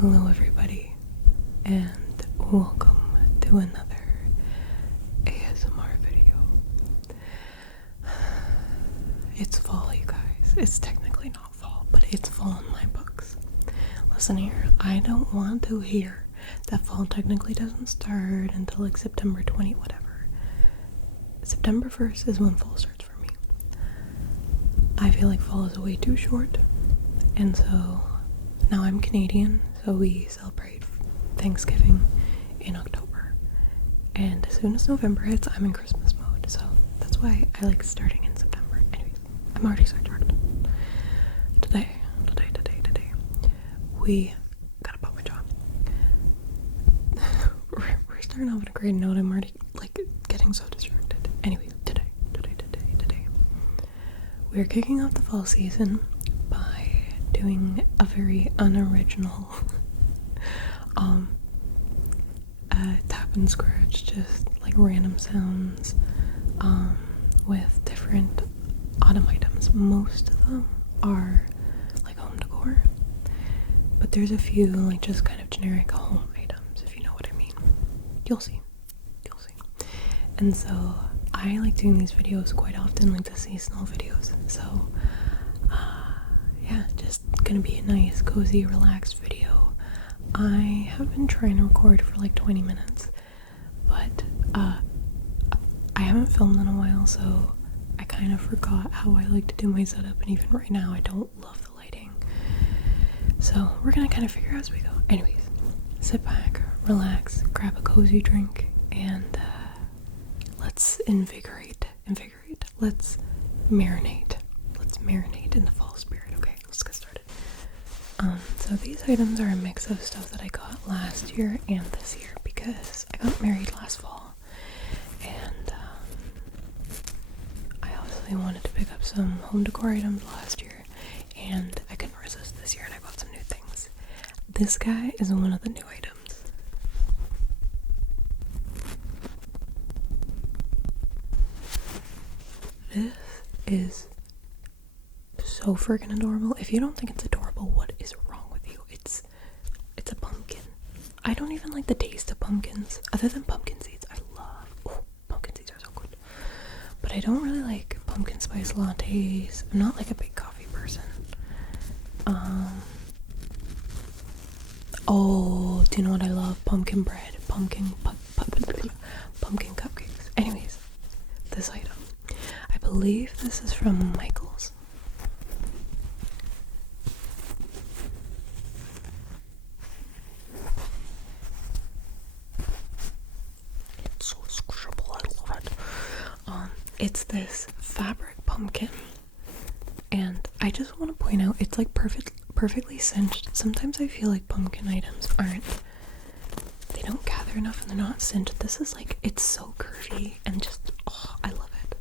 Hello everybody, and welcome to another ASMR video. It's fall, you guys. It's technically not fall, but it's fall in my books. Listen here, I don't want to hear that fall technically doesn't start until like September 20, whatever. September 1st is when fall starts for me. I feel like fall is way too short, and so now I'm Canadian, so we celebrate Thanksgiving in October. And as soon as November hits, I'm in Christmas mode, so that's why I like starting in September. Anyways, I'm already sidetracked. Today, we gotta put my job. We're starting off on a great note. I'm already like getting so distracted. Anyways, today, we're kicking off the fall season by doing a very unoriginal tap and scratch, just like random sounds with different autumn items. Most of them are like home decor, but there's a few like just kind of generic home items, if you know what I mean. You'll see. And so I like doing these videos quite often, like the seasonal videos. So yeah, just gonna be a nice, cozy, relaxed video. I have been trying to record for like 20 minutes, but I haven't filmed in a while, so I kind of forgot how I like to do my setup, and even right now I don't love the lighting. So we're gonna kind of figure out as we go. Anyways, sit back, relax, grab a cozy drink, and let's invigorate. Let's marinate in the fall spirit. Okay, let's get started. So these items are a mix of stuff that I got last year and this year because I got married last fall, and I obviously wanted to pick up some home decor items last year, and I couldn't resist this year, and I bought some new things. This guy is one of the new items. This is so freaking adorable. If you don't think it's adorable, what is wrong with you? It's a pumpkin. I don't even like the taste of pumpkins. Other than pumpkin seeds, I love pumpkin seeds are so good. But I don't really like pumpkin spice lattes. I'm not like a big coffee person. Oh, do you know what I love? Pumpkin bread, pumpkin cupcakes. Anyways, this item. I believe this is from Michael's. It's so squishable, I love it. It's this fabric pumpkin, and I just want to point out it's like perfectly cinched. Sometimes I feel like pumpkin items they don't gather enough and they're not cinched. This is like, it's so curvy and just, I love it.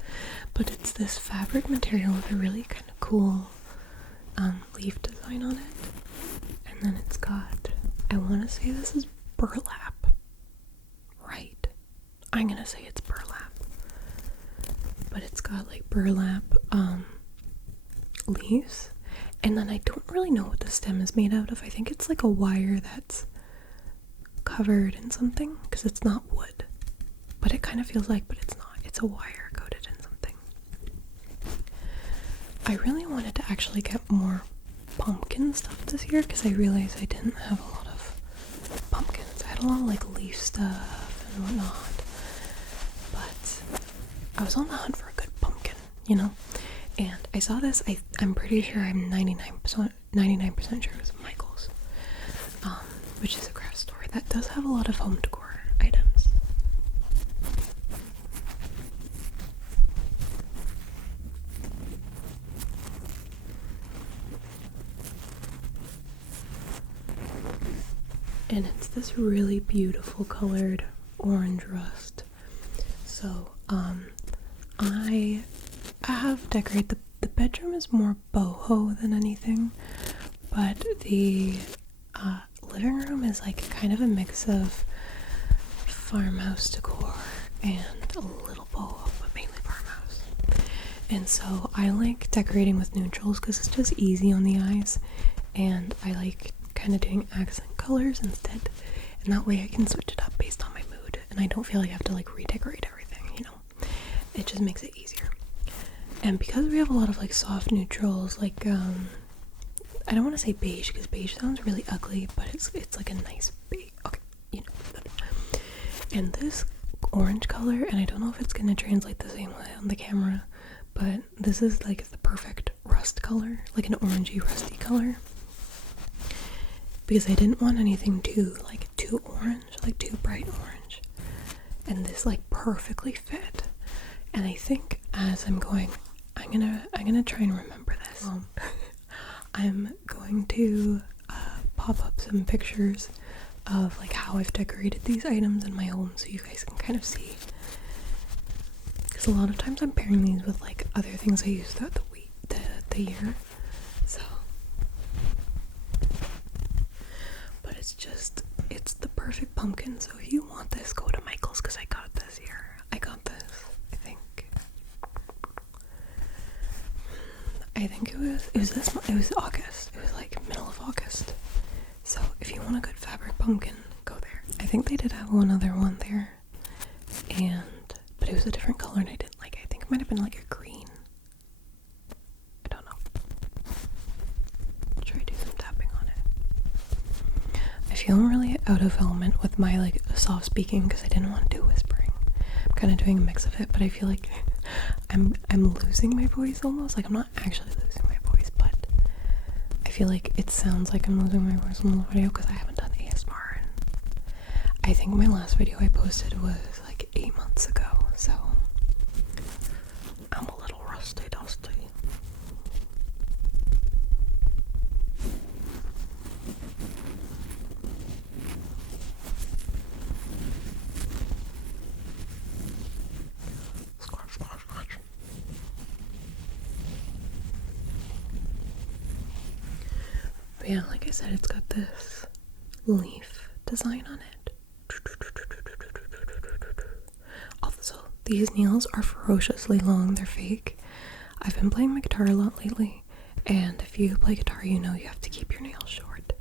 But it's this fabric material with a really kind of cool leaf design on it. And then it's got, I want to say this is burlap. Right. I'm going to say it's burlap. But it's got like burlap leaves. And then I don't really know what the stem is made out of. I think it's like a wire that's covered in something, because it's not wood. But it kind of feels like, but it's not. It's a wire coated in something. I really wanted to actually get more pumpkin stuff this year because I realized I didn't have a lot of pumpkins. I had a lot of like leaf stuff and whatnot, but I was on the hunt for a good pumpkin, you know? And I saw this, I'm pretty sure, I'm 99% sure it was Michael's, which is a craft store that does have a lot of home decor items. And it's this really beautiful colored orange rust. So, I have decorated the bedroom is more boho than anything, but the living room is like kind of a mix of farmhouse decor and a little boho, but mainly farmhouse. And so I like decorating with neutrals because it's just easy on the eyes, and I like kind of doing accent colors instead, and that way I can switch it up based on my mood, and I don't feel like I have to like redecorate everything, you know. It just makes it easier. And because we have a lot of like soft neutrals, like I don't want to say beige because beige sounds really ugly, but it's like a nice beige. Okay, you know. And this orange color, and I don't know if it's gonna translate the same way on the camera, but this is like the perfect rust color, like an orangey rusty color, because I didn't want anything too orange, like too bright orange, and this like perfectly fit. And I think as I'm going, I'm gonna try and remember this. I'm going to pop up some pictures of like how I've decorated these items in my home so you guys can kind of see, because a lot of times I'm pairing these with like other things I use throughout the year, so. But it's the perfect pumpkin. So if you want this, go to Michael's, because I got this here. I got this, I think it was August. It was like middle of August. So if you want a good fabric pumpkin, go there. I think they did have one other one there, but it was a different color and I didn't like it. I think it might have been like a green. I don't know. Try to do some tapping on it. I feel really out of element with my like soft speaking because I didn't want to do whispering. I'm kind of doing a mix of it, but I feel like I'm losing my voice almost. Like I'm not actually losing my voice, but I feel like it sounds like I'm losing my voice on the video because I haven't done ASMR. And I think my last video I posted was like 8 months ago, so I'm a little rusty dusty. But yeah, like I said, it's got this leaf design on it. Also, these nails are ferociously long. They're fake. I've been playing my guitar a lot lately, and if you play guitar, you know you have to keep your nails short.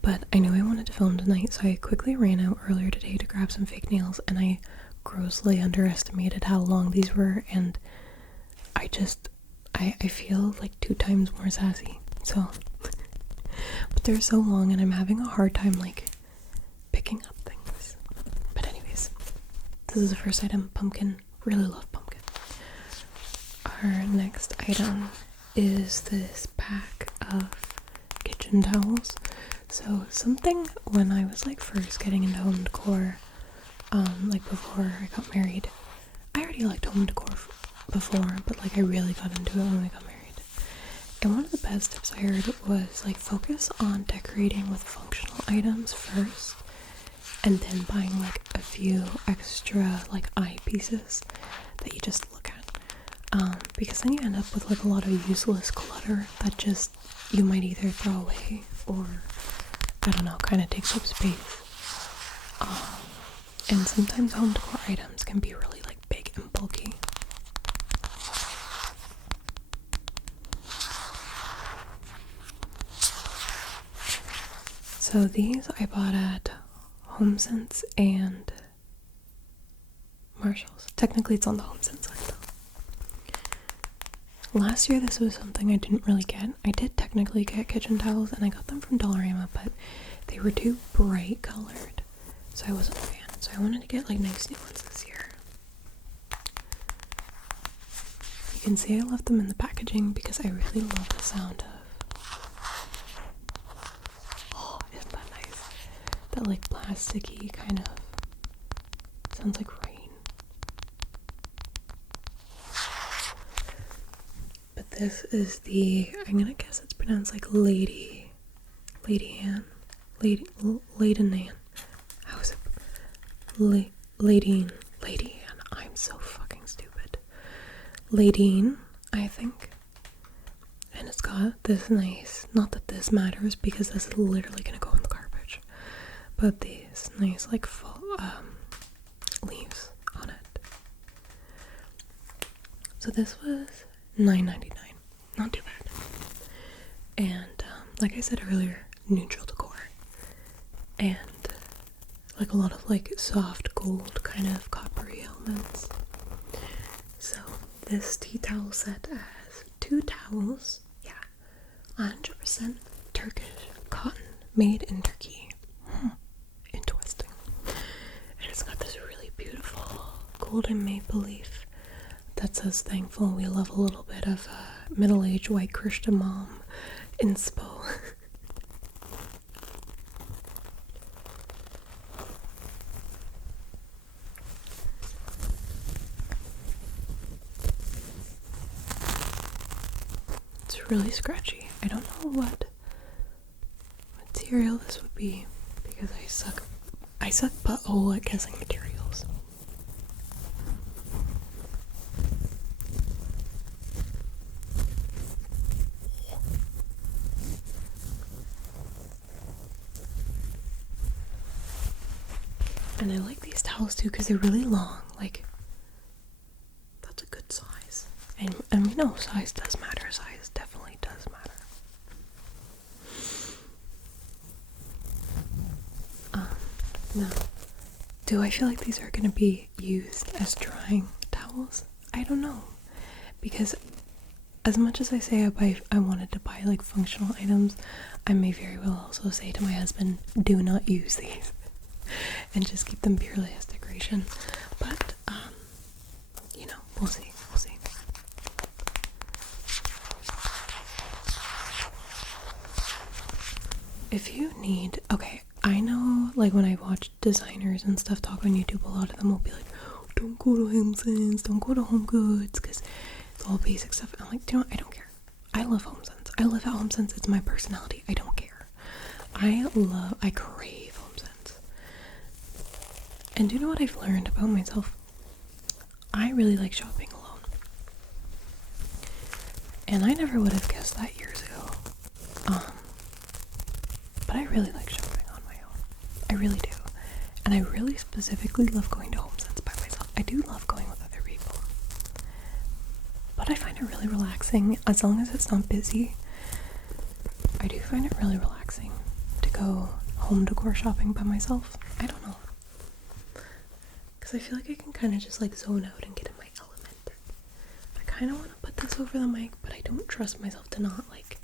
But I knew I wanted to film tonight, so I quickly ran out earlier today to grab some fake nails, and I grossly underestimated how long these were, and I feel like 2 times more sassy. So, but they're so long and I'm having a hard time like picking up things. But anyways, this is the first item, pumpkin. Really love pumpkin. Our next item is this pack of kitchen towels. So something when I was like first getting into home decor, like before I got married, I already liked home decor before, but like I really got into it when we got married. And one of the best tips I heard was like focus on decorating with functional items first, and then buying like a few extra like eye pieces that you just look at, because then you end up with like a lot of useless clutter that just you might either throw away or I don't know, kind of takes up space. And sometimes home decor items can be really like big and bulky. So these I bought at HomeSense and Marshall's. Technically it's on the HomeSense side though. Last year this was something I didn't really get. I did technically get kitchen towels and I got them from Dollarama, but they were too bright colored, so I wasn't a fan. So I wanted to get like nice new ones this year. You can see I left them in the packaging because I really love the sound of, that like plasticky kind of sounds like rain. But this is I'm gonna guess it's pronounced like Lady Anne. How is it? Lady Anne. I'm so fucking stupid. Ladine, I think. And it's got this nice, not that this matters because this is literally gonna go in the garbage, but these nice like full leaves on it. So this was $9.99, not too bad. And like I said earlier, neutral decor. And like a lot of like soft gold kind of coppery elements. So this tea towel set has 2 towels. Yeah, 100% Turkish cotton made in Turkey. Interesting. And it's got this really beautiful golden maple leaf that says thankful. We love a little bit of middle-aged white Christian mom inspo. It's really scratchy. I don't know what material this would be because I suck butthole at guessing materials. And I like these towels too because they're really long. Like, that's a good size. And we know size does matter. Size definitely does matter. Now, do I feel like these are going to be used as drying towels? I don't know. Because as much as I say I wanted to buy like functional items, I may very well also say to my husband, do not use these. And just keep them purely as decoration. But, you know, we'll see. If you need, okay, I know, like, when I watch designers and stuff talk on YouTube, a lot of them will be like, don't go to HomeSense, don't go to Home Goods, because it's all basic stuff. And I'm like, do you know what? I don't care. I love HomeSense. I live at HomeSense. It's my personality. I don't care. I crave HomeSense. And do you know what I've learned about myself? I really like shopping alone. And I never would have guessed that years ago. But I really like shopping on my own. I really do. And I really specifically love going to HomeSense by myself. I do love going with other people. But I find it really relaxing as long as it's not busy. I do find it really relaxing to go home decor shopping by myself. I don't know. Because I feel like I can kind of just like zone out and get in my element. I kind of want to put this over the mic, but I don't trust myself to not like.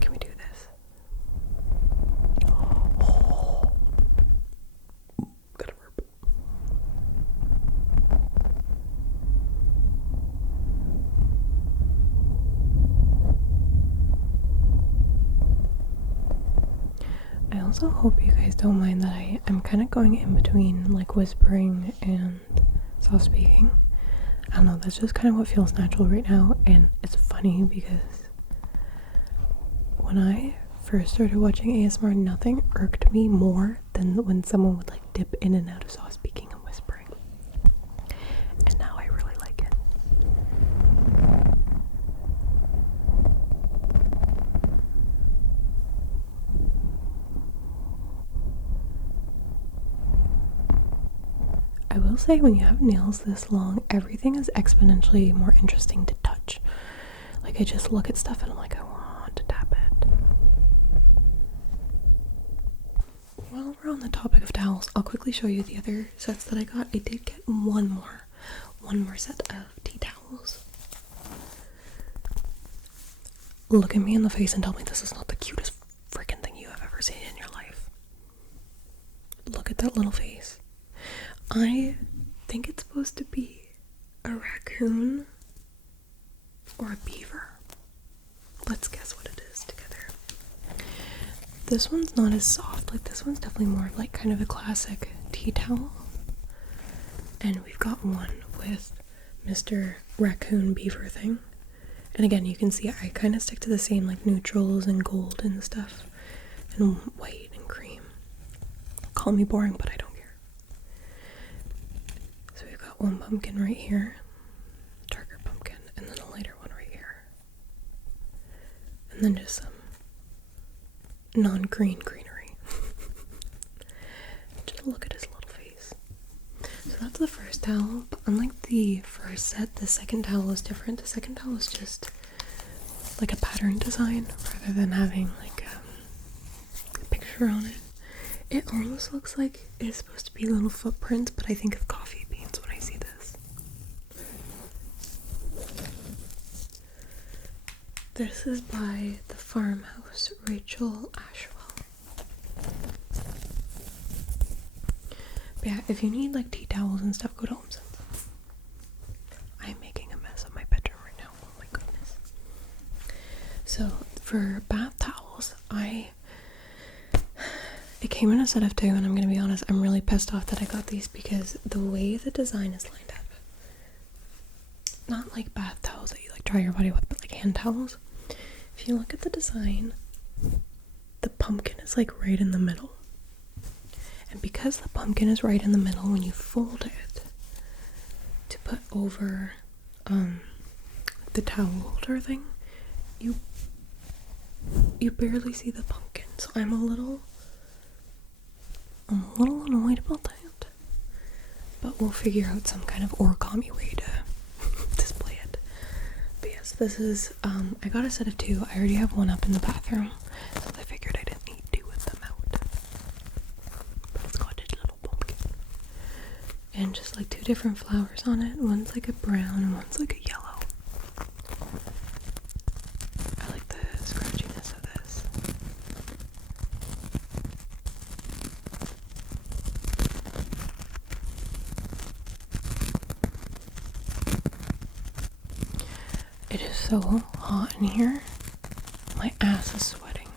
Can we do this? Oh. Gotta burp. I also hope you guys don't mind that I am kind of going in between like whispering and soft speaking. I don't know, that's just kind of what feels natural right now, and it's funny because when I first started watching ASMR, nothing irked me more than when someone would like dip in and out of soft speaking and whispering. And now I really like it. I will say, when you have nails this long, everything is exponentially more interesting to touch. Like, I just look at stuff and I'm like, I want to tap it. While we're on the topic of towels, I'll quickly show you the other sets that I got. I did get one more set of tea towels. Look at me in the face and tell me this is not the cutest freaking thing you have ever seen in your life. Look at that little face. I think it's supposed to be a raccoon or a beaver. Let's guess what it is together. This one's not as soft. Like, this one's definitely more of like kind of a classic tea towel. And we've got one with Mr. Raccoon Beaver thing. And again, you can see I kind of stick to the same like neutrals and gold and stuff. And white and cream. Call me boring, but I don't care. So we've got one pumpkin right here. Darker pumpkin. And then a lighter one right here. And then just some non-green greenery. Just look at his little face. So that's the first towel, but unlike the first set, the second towel is different. The second towel is just like a pattern design rather than having like a picture on it. It almost looks like it's supposed to be little footprints, but I think of coffee beans when I see this. This is by the farmhouse, Rachel Ashwell. But yeah, if you need like tea towels and stuff, go to HomeSense. I'm making a mess of my bedroom right now. Oh my goodness. So for bath towels, it came in a set of 2, and I'm gonna be honest, I'm really pissed off that I got these because the way the design is lined up, not like bath towels that you like dry your body with, but like hand towels. If you look at the design, the pumpkin is like right in the middle. And because the pumpkin is right in the middle, when you fold it to put over the towel holder thing, you barely see the pumpkin. So I'm a little annoyed about that. But we'll figure out some kind of origami way to display it. But yes, this is I got a set of 2. I already have one up in the bathroom, so I figured I didn't need 2 of them out. But it's got a little pumpkin. And just like 2 different flowers on it. One's like a brown and one's like a yellow. I like the scratchiness of this. It is so hot in here. My ass is sweating.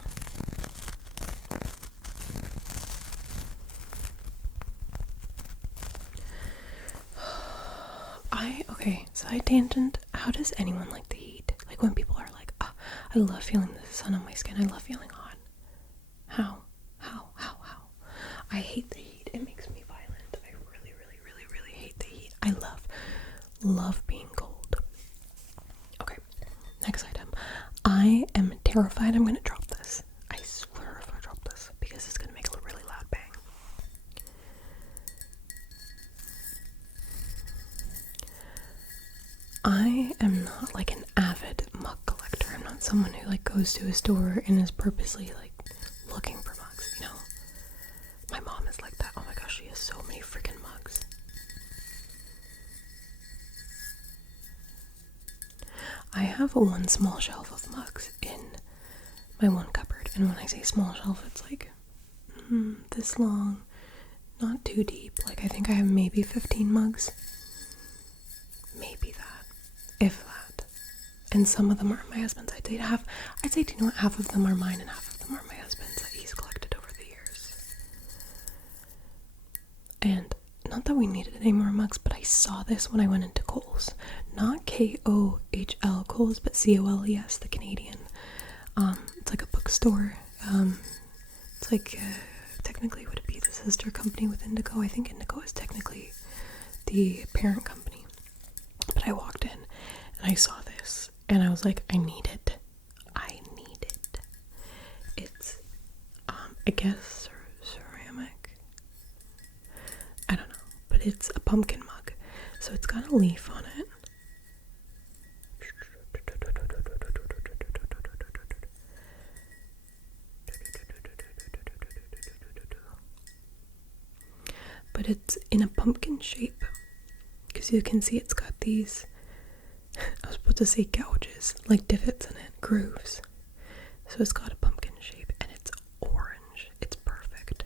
Okay, side tangent. How does anyone like the heat? Like when people are like, oh, I love feeling the sun on my skin. I love feeling hot. How? I hate the heat. It makes me violent. I really hate the heat. I love being cold. Okay, next item. I am terrified I'm gonna drop this. I swear if I drop this, because it's gonna make a really loud bang. I am not like an avid mug collector. I'm not someone who like goes to a store and is purposely like looking for mugs, you know? My mom is like that. Oh my gosh, she has so many freaking mugs. I have one small shelf of mugs in my one cupboard, and when I say small shelf, it's like this long, not too deep. Like I think I have maybe 15 mugs. Maybe that, if that. And some of them are my husband's. I'd say, do you know what, half of them are mine and half of them are my husband's that he's collected over the years. And not that we needed any more mugs, but I saw this when I went into Kohl's. Not Kohl Kohl's, but Coles, the Canadian. It's like a bookstore. It's like technically would it be the sister company with Indigo? I think Indigo is technically the parent company. But I walked in and I saw this and I was like, I need it. It's I guess ceramic. I don't know, but it's a pumpkin mug. So it's got a leaf on it. But it's in a pumpkin shape. Because you can see it's got these, I was supposed to say gouges, like divots in it, grooves. So it's got a pumpkin shape and it's orange. It's perfect.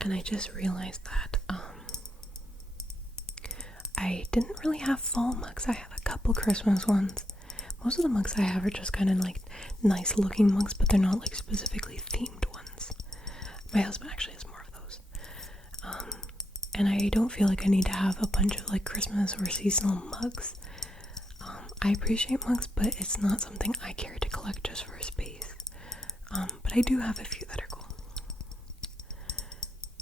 And I just realized that I didn't really have fall mugs. I have a couple Christmas ones. Most of the mugs I have are just kind of like nice looking mugs, but they're not like specifically themed ones. My husband actually has more of those. And I don't feel like I need to have a bunch of like Christmas or seasonal mugs. I appreciate mugs, but it's not something I care to collect just for space. But I do have a few that are cool.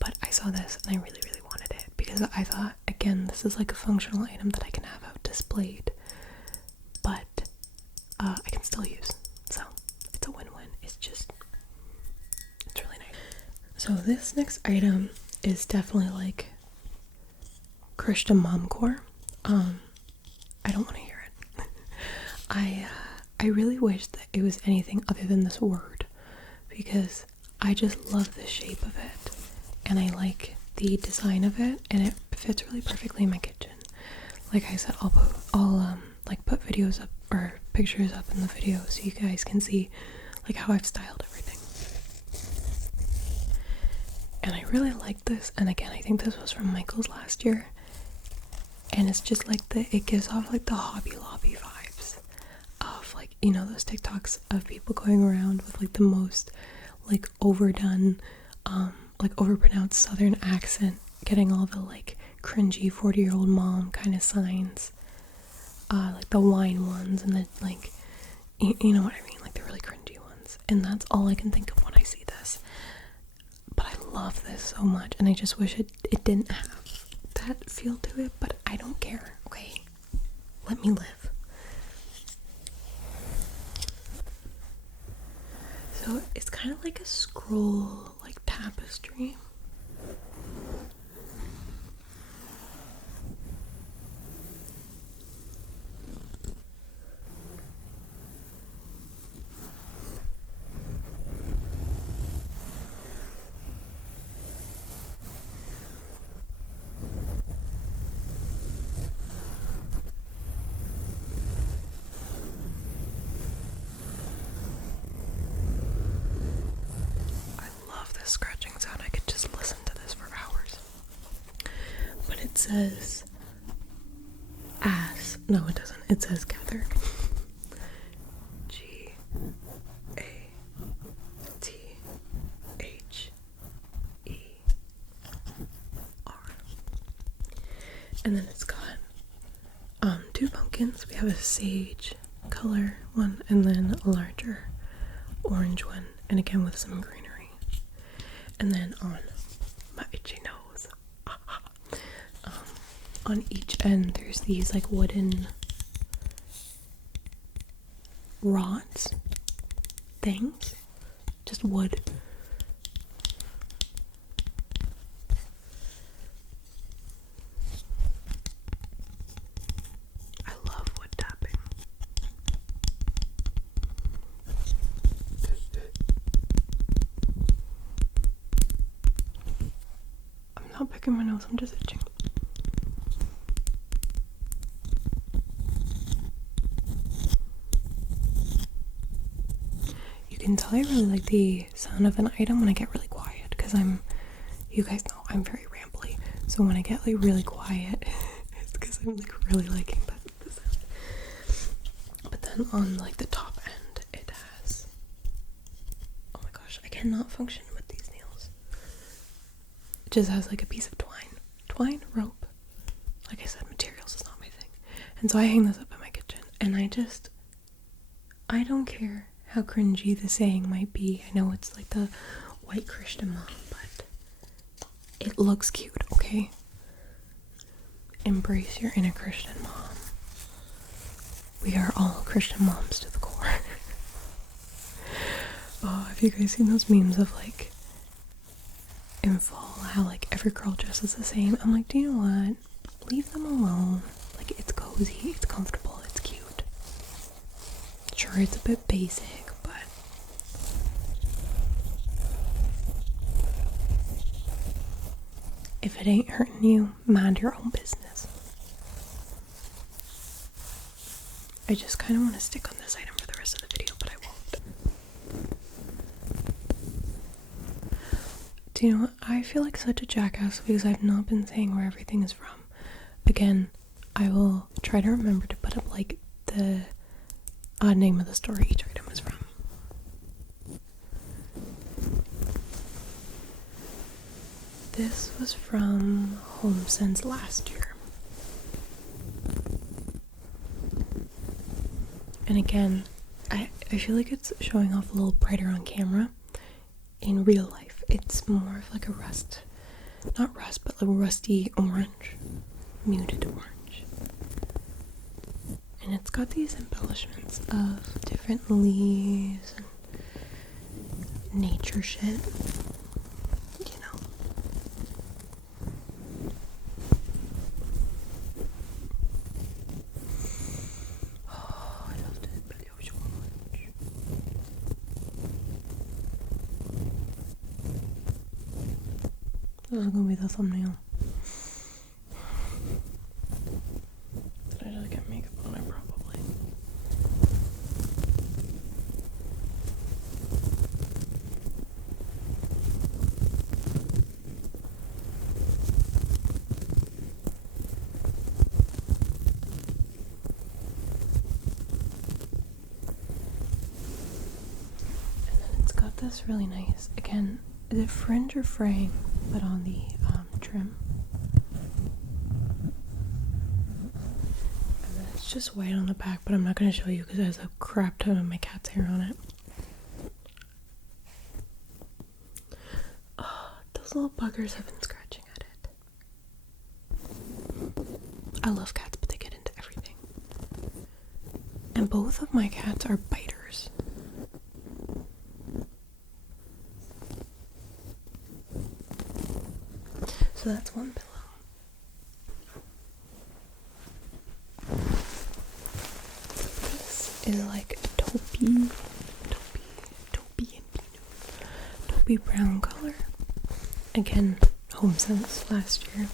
But I saw this and I really wanted it because I thought, again, this is like a functional item that I can have out displayed, but I can still use. So it's a win-win. It's really nice. So this next item is definitely like Christian momcore. I don't want to hear it. I really wish that it was anything other than this word, because I just love the shape of it, and I like the design of it, and it fits really perfectly in my kitchen. Like I said, I'll put videos up or pictures up in the video so you guys can see like how I've styled everything. And I really like this, and again, I think this was from Michael's last year, and it's just like it gives off like the Hobby Lobby vibes of like, you know, those TikToks of people going around with like the most like overdone like overpronounced southern accent, getting all the like cringy 40-year-old mom kind of signs, like the wine ones, and the like, you know what I mean, like the really cringy ones. And that's all I can think of when I see this. But I love this so much, and I just wish it didn't have that feel to it, but I don't care, okay? Let me live. So it's kind of like a scroll, like tapestry. Scratching sound, I could just listen to this for hours. But it says ass. No, it doesn't. It says gather. GATHER. And then it's got two pumpkins. We have a sage color one, and then a larger orange one, and again with some greenery. And then on my itchy nose, on each end there's these like wooden rods things, just wood. I love wood tapping. I'm not picking my nose, I'm just itching. You can tell I really like the sound of an item when I get really quiet, because you guys know I'm very rambly, so when I get like really quiet, it's because I'm like really liking the sound. But then on like the top end, it has, oh my gosh, I cannot function with these nails. It just has like a piece of twine, rope. Like I said, materials is not my thing. And so I hang this up in my kitchen, and I don't care how cringy the saying might be. I know it's like the white Christian mom, but it looks cute, okay? Embrace your inner Christian mom. We are all Christian moms to the core. Oh, have you guys seen those memes of like in fall how like every girl dresses the same? I'm like, do you know what? Leave them alone. Like, it's cozy, it's comfortable, it's cute. Sure, it's a bit basic, but if it ain't hurting you, mind your own business. I just kind of want to stick on this item for the rest of the video, but I won't. Do you know what? I feel like such a jackass because I've not been saying where everything is from. Again, I will try to remember to put up like the name of the store each item is from. This was from HomeSense last year. And again, I feel like it's showing off a little brighter on camera. In real life, it's more of like a not rust, but like a rusty orange, muted orange. And it's got these embellishments of different leaves and nature shit, you know. This is gonna be the thumbnail. Did I just get makeup on it? Probably. And then it's got this really nice, again, is it fringe or fraying, but on the trim. And then it's just white on the back, but I'm not going to show you because it has a crap ton of my cat's hair on it. Oh, those little buggers have been scratching at it. I love cats, but they get into everything. And both of my cats are biters. So that's one pillow. This is like a taupey brown color. Again, Home Sense last year.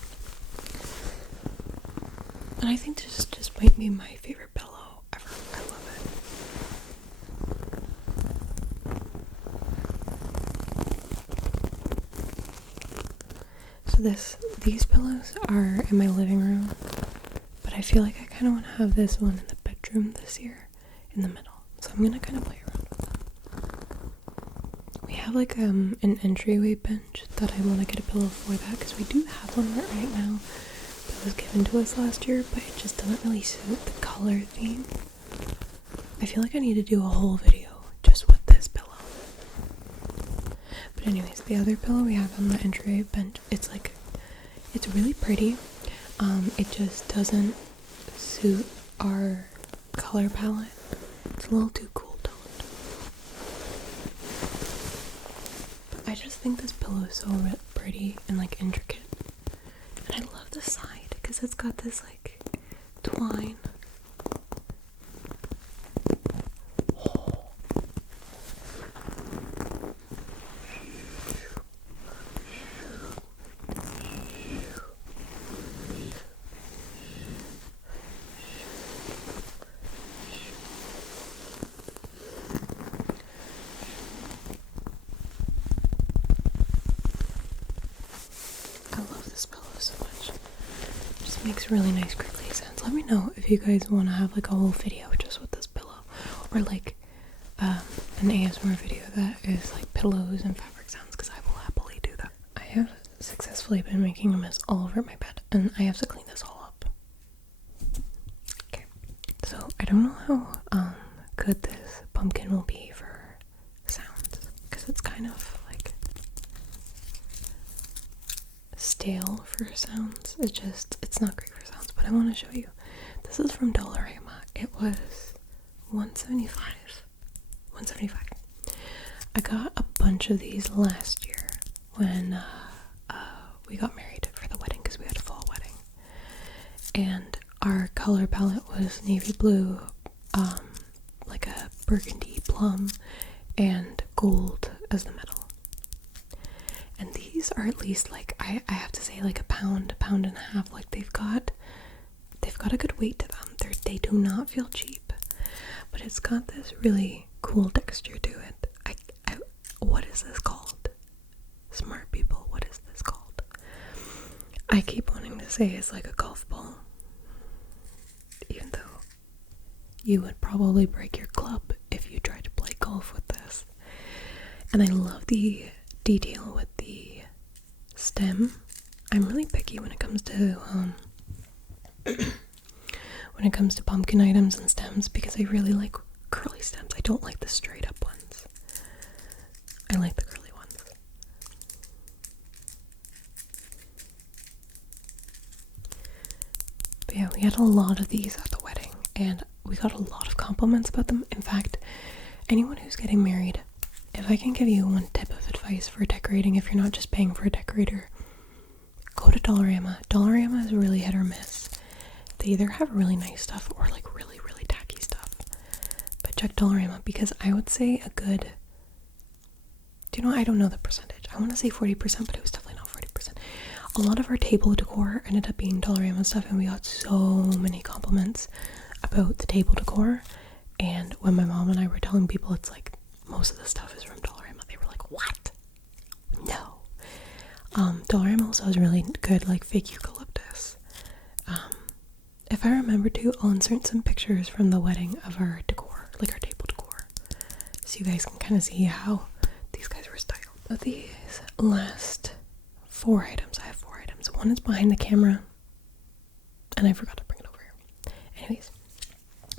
And I think this just might be my favorite pillow ever. I love it. So these pillows are in my living room, but I feel like I kind of want to have this one in the bedroom this year, in the middle. So I'm gonna kind of play around with them. We have like an entryway bench that I want to get a pillow for that, because we do have one right now that was given to us last year, but it just doesn't really suit the color theme. I feel like I need to do a whole video just with this pillow. But anyways, the other pillow we have on the entryway bench, it's really pretty. It just doesn't suit our color palette. It's a little too cool toned. But I just think this pillow is so pretty and like intricate. And I love the side because it's got this like twine. Makes really nice crinkly sounds. Let me know if you guys want to have like a whole video just with this pillow, or like an ASMR video that is like pillows and fabric sounds, because I will happily do that. I have successfully been making a mess all over my bed, and I have to clean this all up. Okay, so I don't know how good this pumpkin will be for sounds, because it's kind of like stale for sounds. It's not great for sounds, but I want to show you. This is from Dollarama. It was $175. I got a bunch of these last year when we got married for the wedding, because we had a fall wedding, and our color palette was navy blue, like a burgundy plum, and gold as the middle. And these are at least like, I have to say, like a pound and a half. Like they've got a good weight to them. They do not feel cheap, but it's got this really cool texture to it. What is this called? Smart people, what is this called? I keep wanting to say it's like a golf ball, even though you would probably break your club if you tried to play golf with this. And I love the detail with the stem. I'm really picky when it comes to pumpkin items and stems, because I really like curly stems. I don't like the straight up ones. I like the curly ones. But yeah, we had a lot of these at the wedding, and we got a lot of compliments about them. In fact, anyone who's getting married, if I can give you one tip of advice for decorating, if you're not just paying for a decorator, go to Dollarama. Dollarama is really hit or miss. They either have really nice stuff or like really, really tacky stuff. But check Dollarama, because I would say a good, I don't know the percentage. I want to say 40%, but it was definitely not 40%. a lot of our table decor ended up being Dollarama stuff, and we got so many compliments about the table decor. And when my mom and I were telling people it's like most of the stuff is from Dollarama, they were like, what? No. Dollarama also has really good like fake eucalyptus. If I remember to, I'll insert some pictures from the wedding of our decor, like our table decor, so you guys can kind of see how these guys were styled. Of these last 4 items, I have 4 items. One is behind the camera, and I forgot to bring it over here. Anyways,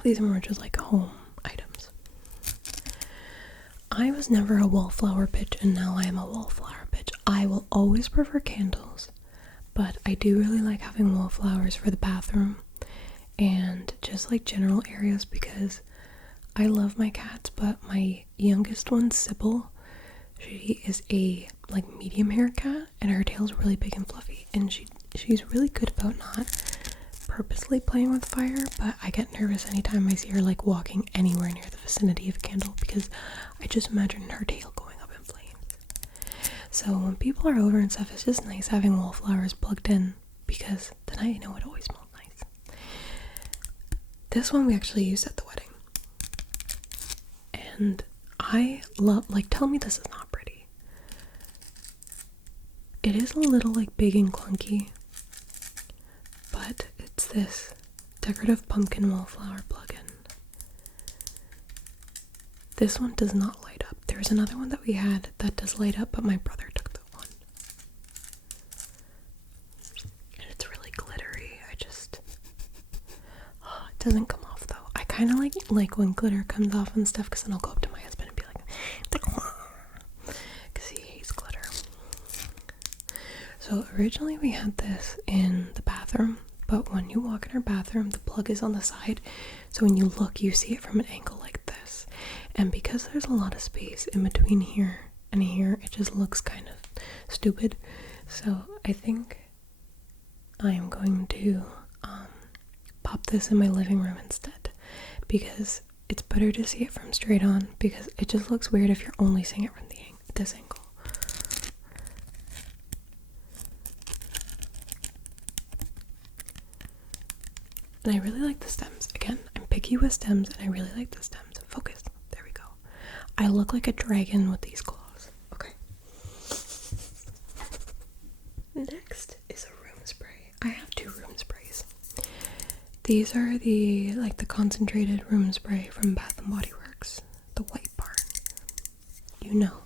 these are more just like home items. I was never a wallflower bitch, and now I am a wallflower bitch. I will always prefer candles, but I do really like having wallflowers for the bathroom and just like general areas, because I love my cats, but my youngest one, Sybil, she is a like medium hair cat, and her tail's really big and fluffy, and she's really good about not purposely playing with fire, but I get nervous anytime I see her like walking anywhere near the vicinity of a candle, because I just imagine her tail going up in flames. So when people are over and stuff, it's just nice having wallflowers plugged in, because then I know it always smells nice. This one we actually used at the wedding, and I love, like, tell me this is not pretty. It is a little like big and clunky, but it's this decorative pumpkin wallflower plug-in. This one does not light up. There's another one that we had that does light up, but my brother took that one. And it's really glittery. It doesn't come off though. I kind of like when glitter comes off and stuff, because then I'll go up to my husband and be like, because he hates glitter. So originally we had this in the bathroom, but when you walk in our bathroom, the plug is on the side, so when you look, you see it from an angle like this. And because there's a lot of space in between here and here, it just looks kind of stupid. So I think I am going to pop this in my living room instead, because it's better to see it from straight on, because it just looks weird if you're only seeing it from this angle. And I really like the stems. Again, I'm picky with stems, and I really like the stems. Focus. There we go. I look like a dragon with these claws. Okay. Next is a room spray. I have 2 room sprays. These are the concentrated room spray from Bath & Body Works. The white barn. You know.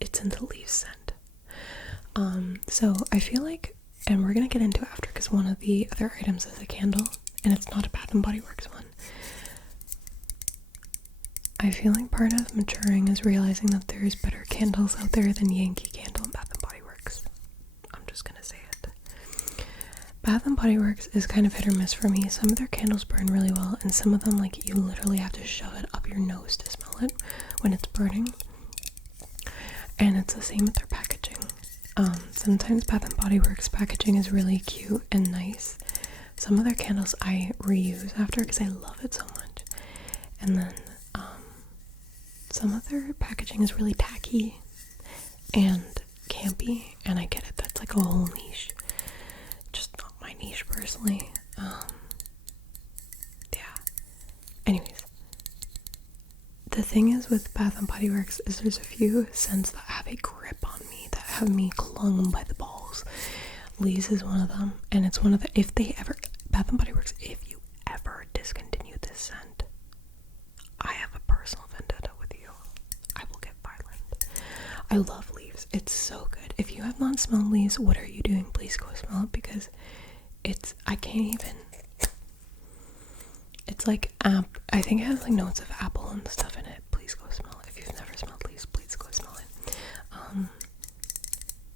It's in the leaf scent. So I feel like, and we're gonna get into it after, because one of the other items is a candle, and it's not a Bath & Body Works one. I feel like part of maturing is realizing that there's better candles out there than Yankee Candle and Bath & Body Works. I'm just gonna say it. Bath & Body Works is kind of hit or miss for me. Some of their candles burn really well, and some of them, like, you literally have to shove it up your nose to smell it when it's burning. And it's the same with their packaging. Sometimes Bath & Body Works packaging is really cute and nice. Some of their candles I reuse after because I love it so much. And then some of their packaging is really tacky and campy, and I get it. That's like a whole niche. Just not my niche personally. Yeah. Anyways. The thing is with Bath & Body Works is there's a few scents that have a grip on me, that have me clung by the balls. Lee's is one of them, and it's one of the, Bath & Body Works, if you ever discontinue this scent, I have a personal vendetta with you. I will get violent. I love Leaves. It's so good. If you have not smelled Leaves, what are you doing? Please go smell it, because I can't even. It's like, I think it has like notes of apple and stuff in it. Please go smell it. If you've never smelled Leaves, please go smell it.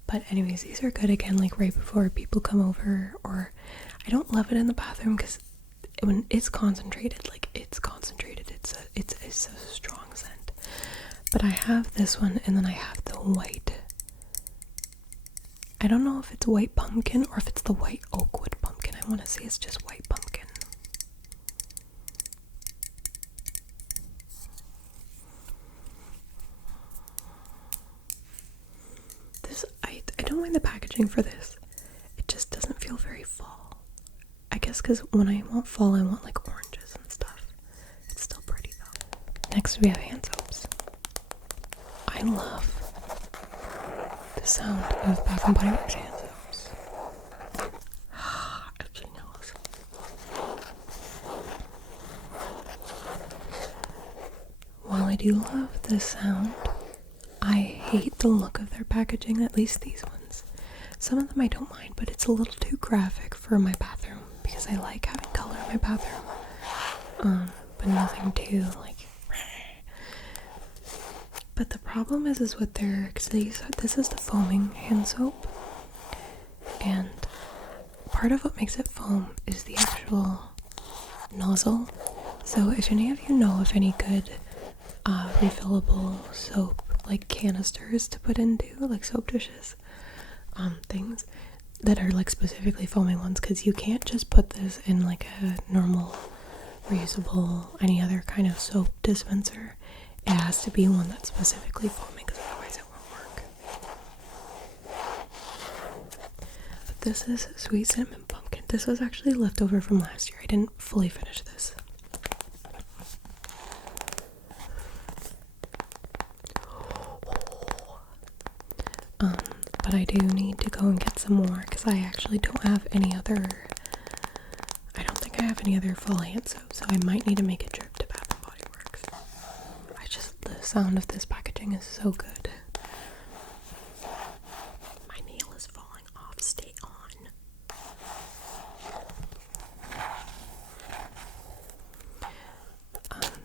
But anyways, these are good again, like right before people come over, or I don't love it in the bathroom because when it's concentrated, it's a strong scent. But I have this one, and then I have the white. I don't know if it's white pumpkin or if it's the white oakwood pumpkin. I want to say it's just white pumpkin. This I don't mind the packaging for this. It just doesn't feel very fall. I guess because when I want fall, I want like oranges and stuff. It's still pretty though. Next we have hand soaps. I love the sound of Bath and Body Works hand soaps. Actually, no. While I do love this sound, I hate the look of their packaging, at least these ones. Some of them I don't mind, but it's a little too graphic for my bathroom because I like having color in my bathroom. But nothing too like. But the problem is with their, because this is the foaming hand soap, and part of what makes it foam is the actual nozzle. So if any of you know of any good refillable soap, like canisters to put into, like soap dishes, things that are like specifically foaming ones, because you can't just put this in like a normal reusable any other kind of soap dispenser. It has to be one that's specifically foaming, because otherwise it won't work. But this is sweet cinnamon pumpkin. This was actually left over from last year. I didn't fully finish this. But I do need to go and get some more, because I actually don't have any other, I don't think I have any other full hand soap, so I might need to make a trip to Bath & Body Works. The sound of this packaging is so good. My nail is falling off, stay on.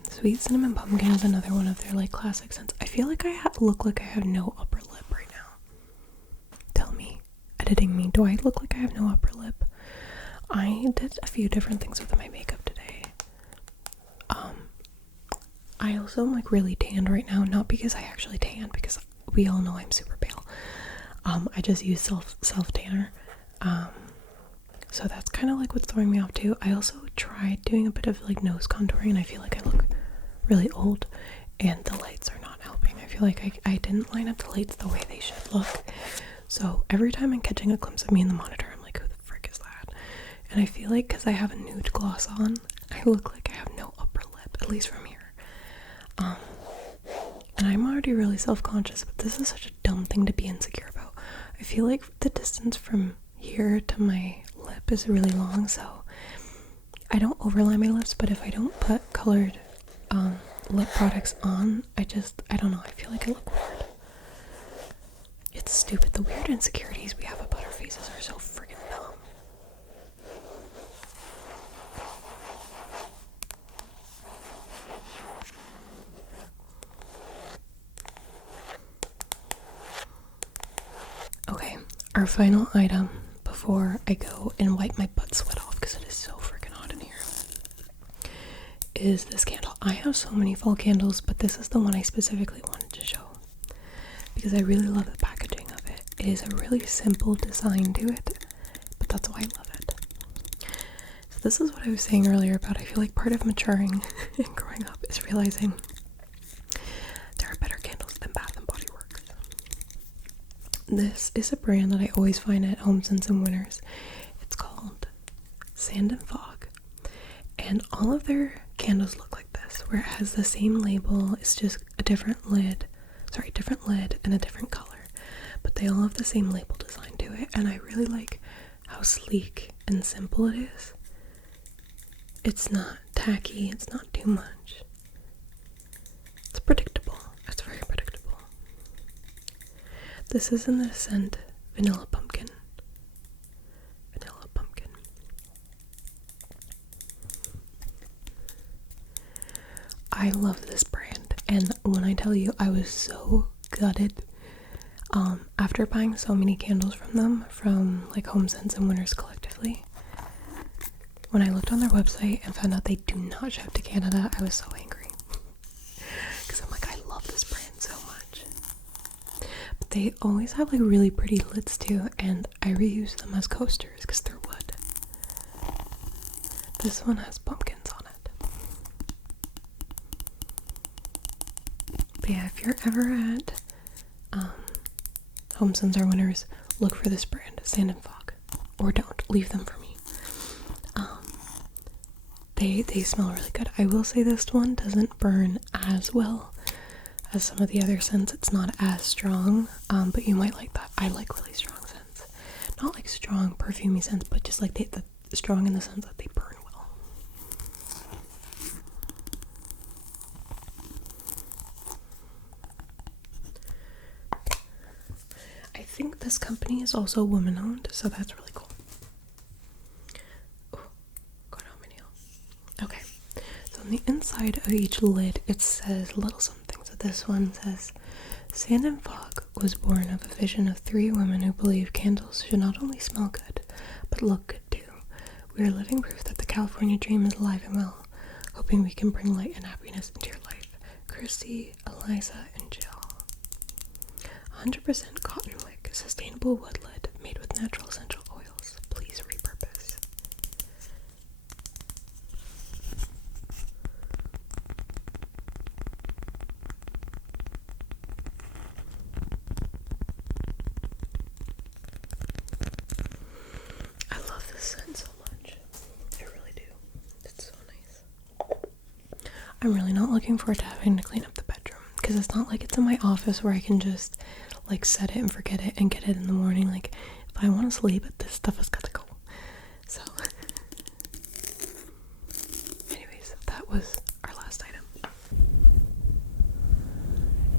Sweet cinnamon pumpkin is another one of their like classic scents. I feel like I look like I have no upper lip right now. Tell me, editing me, do I look like I have no upper lip? I did a few different things with my makeup today. I also am like really tanned right now, not because I actually tan, because we all know I'm super pale. I just use self tanner. So that's kind of like what's throwing me off too. I also tried doing a bit of like nose contouring, and I feel like I look really old, and the lights are not helping. I feel like I didn't line up the lights the way they should look. So every time I'm catching a glimpse of me in the monitor, I'm like, who the frick is that? And I feel like because I have a nude gloss on, I look like I have no upper lip, at least from here. And I'm already really self-conscious, but this is such a dumb thing to be insecure about. I feel like the distance from here to my lip is really long, so I don't overline my lips, but if I don't put colored lip products on, I don't know, I feel like I look weird. It's stupid. The weird insecurities we have about our faces are so freaking dumb. Okay, our final item before I go and wipe my butt sweat off, because it is so freaking hot in here, is this candle. I have so many fall candles, but this is the one I specifically wanted to show because I really love the packaging of it. It is a really simple design to it, but that's why I love it. So this is what I was saying earlier about I feel like part of maturing and growing up is realizing there are better candles than Bath & Body Works. This is a brand that I always find at Home Scents and Winners. It's called Sand and Fog, and all of their candles look like this, where it has the same label. It's just a different lid and a different color, but they all have the same label design to it, and I really like how sleek and simple it is. It's not tacky, it's not too much. It's predictable. It's very predictable. This is in the scent Vanilla Pumpkin. Vanilla Pumpkin. I love this brand, and when I tell you I was so gutted after buying so many candles from them, from like Home Scents and Winners collectively, when I looked on their website and found out they do not ship to Canada, I was so angry because I'm like, I love this brand so much. But they always have like really pretty lids too, and I reuse them as coasters because they're wood. This one has pumpkins on it. But yeah, if you're ever at Home Scents or Winners, look for this brand, Sand and Fog, or don't, leave them for me. They smell really good. I will say this one doesn't burn as well as some of the other scents. It's not as strong, but you might like that. I like really strong scents. Not like strong perfumey scents, but just like the strong in the sense that they burn well. I think this company is also woman-owned, so that's really cool. Okay, so on the inside of each lid it says a little something. So this one says, Sand and Fog was born of a vision of 3 women who believe candles should not only smell good, but look good too. We are living proof that the California dream is alive and well, hoping we can bring light and happiness into your life. Christy, Eliza, and Jill. 100% cotton wick, sustainable wood lid made with natural essential oils. Please repurpose. I love this scent so much. I really do. It's so nice. I'm really not looking forward to having to clean up the bedroom, because it's not like it's in my office where I can just like set it and forget it and get it in the morning. Like, if I want to sleep, this stuff has got to go. So anyways, that was our last item.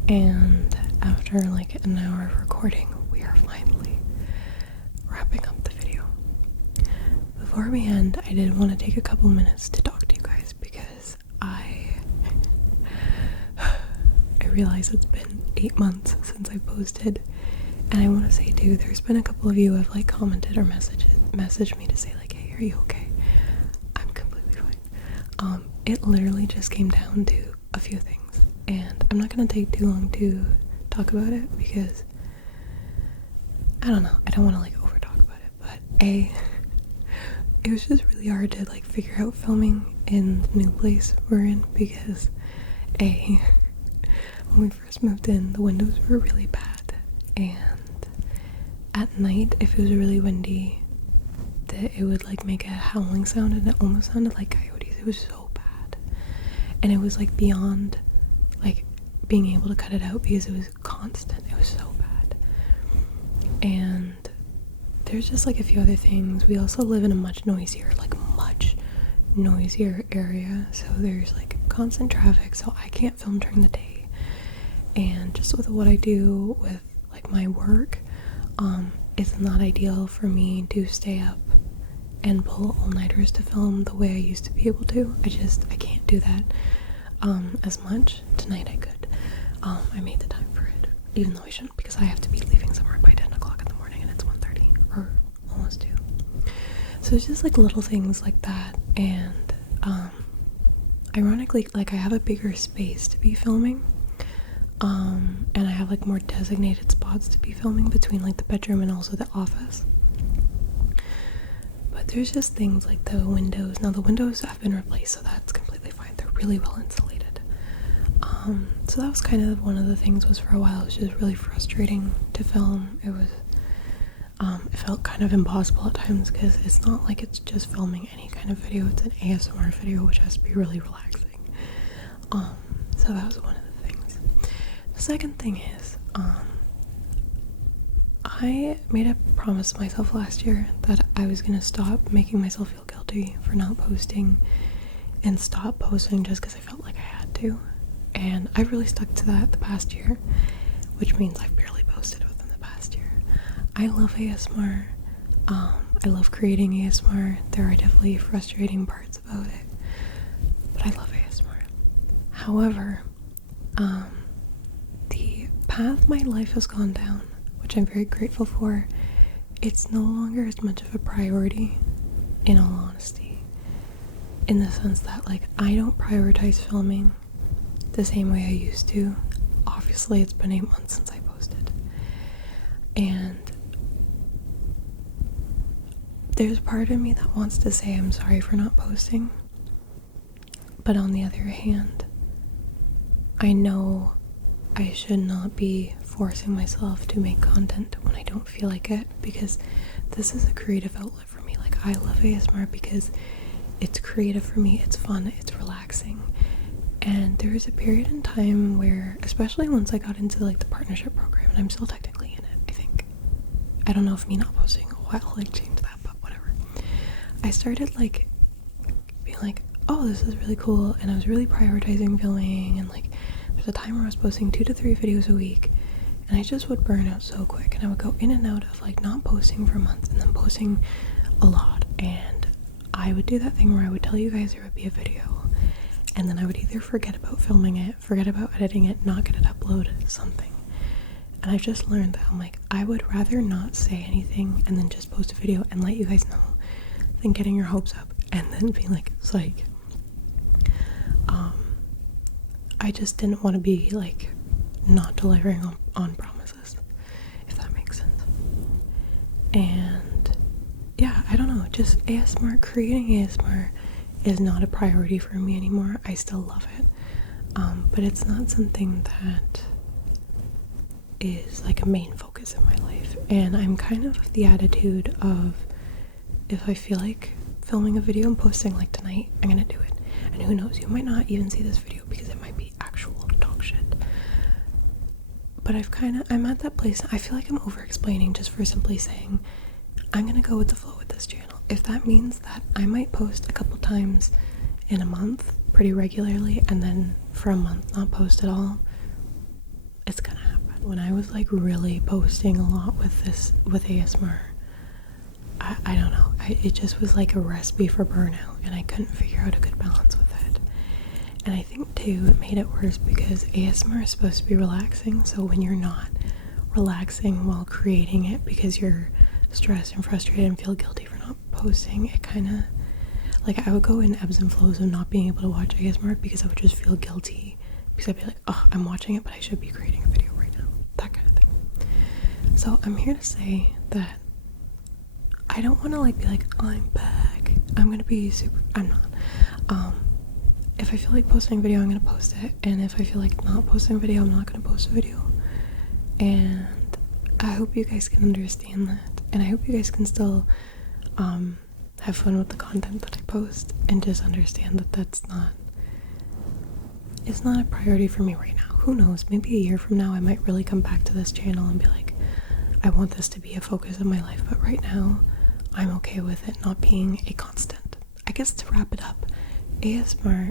And after like an hour of recording, we are finally wrapping up the video. Before we end, I did want to take a couple minutes to talk to you guys, because I realize it's been 8 months since I posted, and I want to say too, there's been a couple of you who have like commented or messaged me to say like, hey, are you okay? I'm completely fine. It literally just came down to a few things, and I'm not gonna take too long to talk about it, because I don't know, I don't want to like over talk about it, but it was just really hard to like figure out filming in the new place we're in, because when we first moved in, the windows were really bad, and at night, if it was really windy, it would like make a howling sound, and it almost sounded like coyotes. It was so bad, and it was like beyond like being able to cut it out, because it was constant. It was so bad. And there's just like a few other things. We also live in a much noisier area, so there's like constant traffic, so I can't film during the day. And just with what I do with like my work, it's not ideal for me to stay up and pull all-nighters to film the way I used to be able to. I can't do that as much. Tonight I could. I made the time for it, even though I shouldn't, because I have to be leaving somewhere by 10 o'clock in the morning, and it's 1:30 or almost 2. So it's just like little things like that. And ironically, like I have a bigger space to be filming, and I have like more designated spots to be filming between like the bedroom and also the office. But there's just things like the windows. Now the windows have been replaced, so that's completely fine. They're really well insulated. So that was kind of one of the things. Was for a while it was just really frustrating to film. It felt kind of impossible at times, because it's not like it's just filming any kind of video. It's an ASMR video, which has to be really relaxing. So that was one of the things. The second thing is, I made a promise to myself last year that I was gonna stop making myself feel guilty for not posting, and stop posting just because I felt like I had to. And I've really stuck to that the past year, which means I've barely posted within the past year. I love ASMR. I love creating ASMR. There are definitely frustrating parts about it, but I love ASMR. However, the path my life has gone down, which I'm very grateful for, it's no longer as much of a priority, in all honesty, in the sense that like I don't prioritize filming the same way I used to. Obviously it's been 8 months since I posted, and there's part of me that wants to say I'm sorry for not posting, but on the other hand, I know I should not be forcing myself to make content when I don't feel like it, because this is a creative outlet for me. Like, I love ASMR because it's creative for me, it's fun, it's relaxing. And there was a period in time where, especially once I got into like the partnership program, and I'm still technically in it, I think. I don't know if me not posting a while like changed that, but whatever. I started like being like, oh, this is really cool, and I was really prioritizing filming, and like there's a time where I was posting 2 to 3 videos a week, and I just would burn out so quick, and I would go in and out of like not posting for months and then posting a lot. And I would do that thing where I would tell you guys there would be a video, and then I would either forget about filming it, forget about editing it, not get it uploaded, something. And I've just learned that I'm like, I would rather not say anything and then just post a video and let you guys know than getting your hopes up and then being like, psych. I just didn't want to be like not delivering on promises, if that makes sense. And yeah, I don't know, just ASMR, creating ASMR is not a priority for me anymore. I still love it, but it's not something that is like a main focus in my life. And I'm kind of the attitude of, if I feel like filming a video and posting like tonight, I'm gonna do it. And who knows, you might not even see this video because it might be actual dog shit. But I'm at that place. I feel like I'm over explaining just for simply saying I'm gonna go with the flow with this channel. If that means that I might post a couple times in a month pretty regularly, and then for a month not post at all, it's gonna happen. When I was like really posting a lot with ASMR, I don't know, it just was like a recipe for burnout, and I couldn't figure out a good balance with it. And I think too, it made it worse because ASMR is supposed to be relaxing, so when you're not relaxing while creating it because you're stressed and frustrated and feel guilty for not posting, it kind of, like, I would go in ebbs and flows of not being able to watch ASMR because I would just feel guilty, because I'd be like, oh, I'm watching it, but I should be creating a video right now, that kind of thing. So I'm here to say that I don't want to like be like, oh, I'm back, I'm not. If I feel like posting a video, I'm gonna post it, and if I feel like not posting a video, I'm not gonna post a video. And I hope you guys can understand that, and I hope you guys can still have fun with the content that I post, and just understand that it's not a priority for me right now. Who knows, maybe a year from now I might really come back to this channel and be like, I want this to be a focus of my life. But right now I'm okay with it not being a constant. I guess to wrap it up,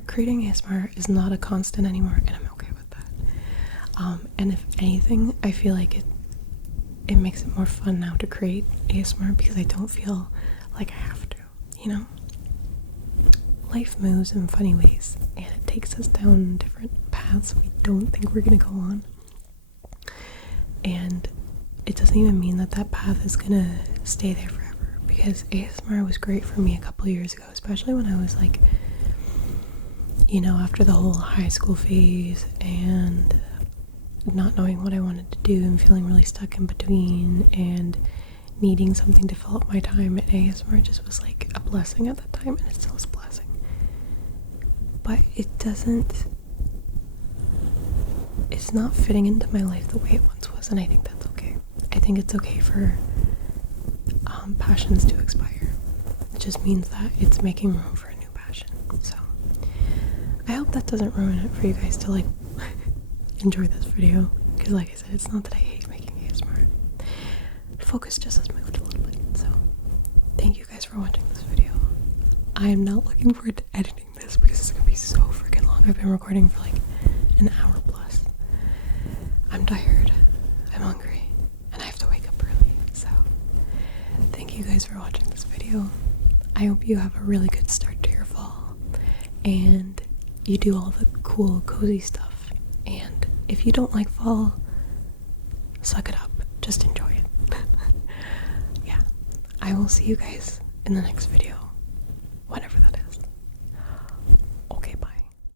creating ASMR is not a constant anymore, and I'm okay with that. And if anything, I feel like it makes it more fun now to create ASMR because I don't feel like I have to, you know? Life moves in funny ways, and it takes us down different paths we don't think we're gonna go on. And it doesn't even mean that path is gonna stay there forever, because ASMR was great for me a couple years ago, especially when I was like, you know, after the whole high school phase and not knowing what I wanted to do and feeling really stuck in between and needing something to fill up my time, and ASMR just was like a blessing at that time, and it still is a blessing. But it's not fitting into my life the way it once was, and I think that's okay. I think it's okay for passions to expire. It just means that it's making room for a new passion. So I hope that doesn't ruin it for you guys to like enjoy this video, because like I said, it's not that I hate making ASMR. Focus just has moved a little bit. So thank you guys for watching this video. I am not looking forward to editing this because it's gonna be so freaking long. I've been recording for like an hour plus. I'm tired, I'm hungry, and I have to wake up early. So thank you guys for watching this video. I hope you have a really good start to your fall, and you do all the cool, cozy stuff. And if you don't like fall, suck it up. Just enjoy it. Yeah. I will see you guys in the next video.